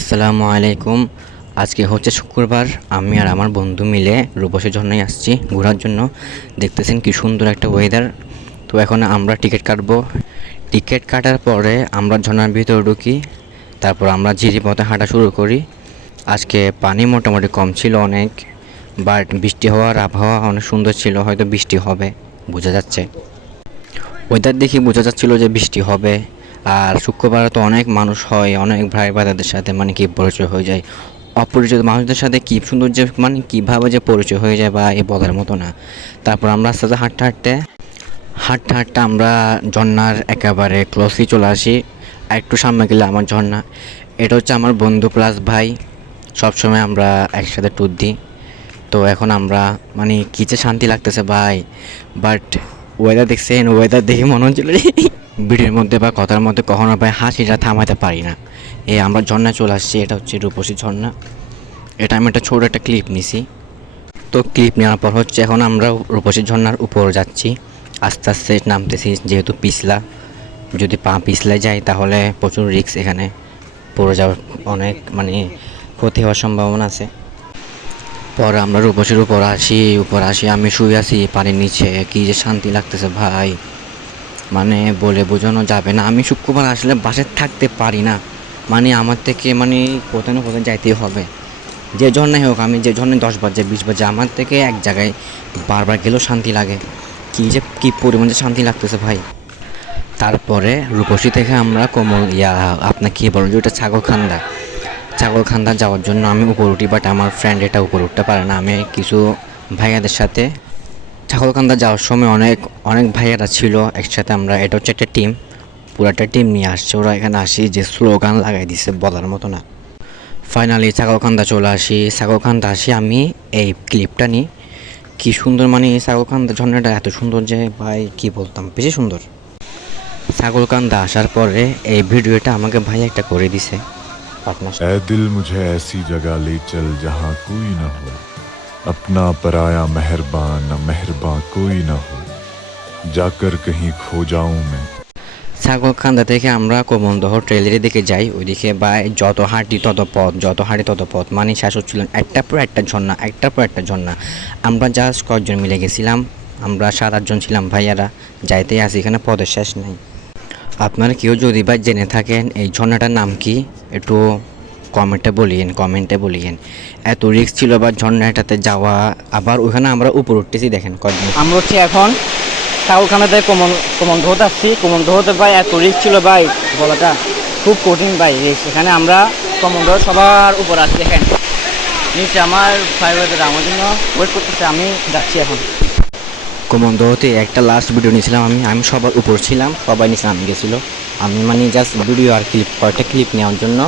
আসসালামু আলাইকুম। আজকে হচ্ছে শুক্রবার। আমি আর আমার বন্ধু মিলে রূপসী ঝর্ণায় আসছি ঘোরার জন্য। দেখতেছেন কি সুন্দর একটা ওয়েদার। তো এখন আমরা টিকিট কাটবো। টিকিট কাটার পরে আমরা ঝর্ণার ভিতরে ঢুকি। তারপর আমরা ঝিরি পথে হাঁটা শুরু করি। আজকে পানি মোটামুটি কম ছিল অনেক, বাট বৃষ্টি হওয়ার আবহাওয়া অনেক সুন্দর ছিল, হয়তো বৃষ্টি হবে বোঝা যাচ্ছে। ওয়েদার দেখে বোঝা যাচ্ছিল যে বৃষ্টি হবে। আর শুক্রবার তো অনেক মানুষ হয়, অনেক ভাই ব্রাদারদের সাথে মানে কি পরিচয় হয়ে যায়। অপরিচিত মানুষদের সাথে কি সুন্দর যে মানে কীভাবে যে পরিচয় হয়ে যায় বা এ বলার মতো না। তারপর আমরা আস্তে আস্তে হাঁটতে আমরা ঝর্নার একেবারে ক্লোজই চলে আসি। আর একটু সামনে গেলে আমার ঝর্ণা। এটা হচ্ছে আমার বন্ধু প্লাস ভাই, সবসময় আমরা একসাথে ট্যুর দিই। তো এখন আমরা মানে কী যে শান্তি লাগতেছে ভাই। বাট ওয়েদার দেখছেন, ওয়েদার দেখে মনে হচ্ছিল ভিডিওর মধ্যে বা কথার মধ্যে কখনো ভাই হাসিটা থামাতে পারি না। আমরা ঝর্ণায় চলে আসছি। এটা হচ্ছে রূপসী ঝর্ণা। এটা আমি একটা ছোটো একটা ক্লিপ নিছি। তো ক্লিপ নেওয়ার পর হচ্ছে এখন আমরা রূপসী ঝর্ণার উপর যাচ্ছি। আস্তে আস্তে নামতেছি, যেহেতু পিছলা, যদি পা পিছলে যায় তাহলে প্রচুর রিস্ক, এখানে পড়ে যাওয়ার অনেক মানে ক্ষতি হওয়ার সম্ভাবনা আছে। পরে আমরা রূপসীর উপর আসি, আমি শুয়ে আছি পানির নিচে, কী যে শান্তি লাগতেছে ভাই, মানে বলে বোঝানো যাবে না। আমি শুক্রবার আসলে বাসায় থাকতে পারি না, মানে আমার থেকে মানে কোথাও না কোথাও যাইতেই হবে। যে ঝর্ণাই হোক, আমি যে ঝর্ণায় 10 বাজে 20 বাজে, আমার থেকে এক জায়গায় বারবার গেলেও শান্তি লাগে। কী পরিমাণ যে শান্তি লাগতেছে ভাই। তারপরে রূপসী থেকে আমরা আপনার কী বলেন যে ওটা ছাগলখান্দা যাওয়ার জন্য আমি উপর উঠি, বাট আমার ফ্রেন্ড এটা উপর উঠতে পারে না। আমি কিছু ভাইয়াদের সাথে ছাগলকান্দা যাওয়ার সময় অনেক অনেক ভাইয়ারা ছিল একসাথে। আমরা এটা হচ্ছে একটা টিম, পুরাটা টিম নিয়ে আসছে। ওরা এখানে আসি যে স্লোগান লাগাই দিছে বলার মতো না। ফাইনালি ছাগলকান্দা আসি আমি এই ক্লিপটা নিই। কী সুন্দর, মানে এই ছাগলকান্দা ঝর্ণাটা এত সুন্দর যে ভাই কী বলতাম, বেশি সুন্দর। ছাগলকান্দা আসার পরে এই ভিডিওটা আমাকে ভাই একটা করে দিছে পার্টনার। ऐ दिल मुझे ऐसी जगह ले चल जहाँ कोई ना हो, अपना पराया मेहरबान न मेहरबान कोई ना हो, जाकर कहीं खो जाऊं मैं। ছাগলকান্দা থেকে আমরা কমলদহ ট্রেলের দিকে যাই। ওইদিকে বা যত হাঁটি তত পথ মানে শেষ হচ্ছিল একটার পর একটা ঝর্ণা। আমরা জাস্ট কয়েকজন মিলে গেছিলাম, আমরা 7-8 জন ছিলাম ভাইয়ারা। যাইতেই আসি, এখানে পদের শেষ নেই। আপনারা কেউ যদি বা জেনে থাকেন এই ঝর্ণাটার নাম কি, একটু কমেন্টে বলিয়েন। এত রিস্ক ছিল বা ঝর্ণাটাতে যাওয়া, আবার ওখানে আমরা উপর উঠতেছি দেখেন কয়েকদিন। আমরা হচ্ছে এখন ছাগলখানাতে কমলদহতে আসছি। কমলদহতে ভাই এত রিস্ক ছিল ভাই, বলাটা খুব কঠিন ভাই রিস্ক। এখানে আমরা কমলদহ সবার উপর আসছি, দেখেন নিচে আমার ভাই বোনেরা আমার জন্য ওয়েট করতেছে। আমি যাচ্ছি এখন। কমলদহতে একটা লাস্ট ভিডিও নিয়েছিলাম আমি সবার উপর ছিলাম, সবাই নিচে নামে গেছিলো। আমি মানে জাস্ট ভিডিও আর কয়েকটা ক্লিপ নেওয়ার জন্য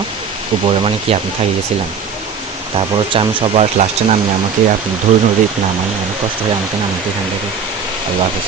উপরে মানে কি আপনি থাকি গেছিলাম। তারপর হচ্ছে আমি সবার লাস্টে নামি, আমাকে আপনি ধরে নামাই, অনেক কষ্ট হয় আমাকে নামাতে এখান থেকে। আল্লাহ হাফেজ।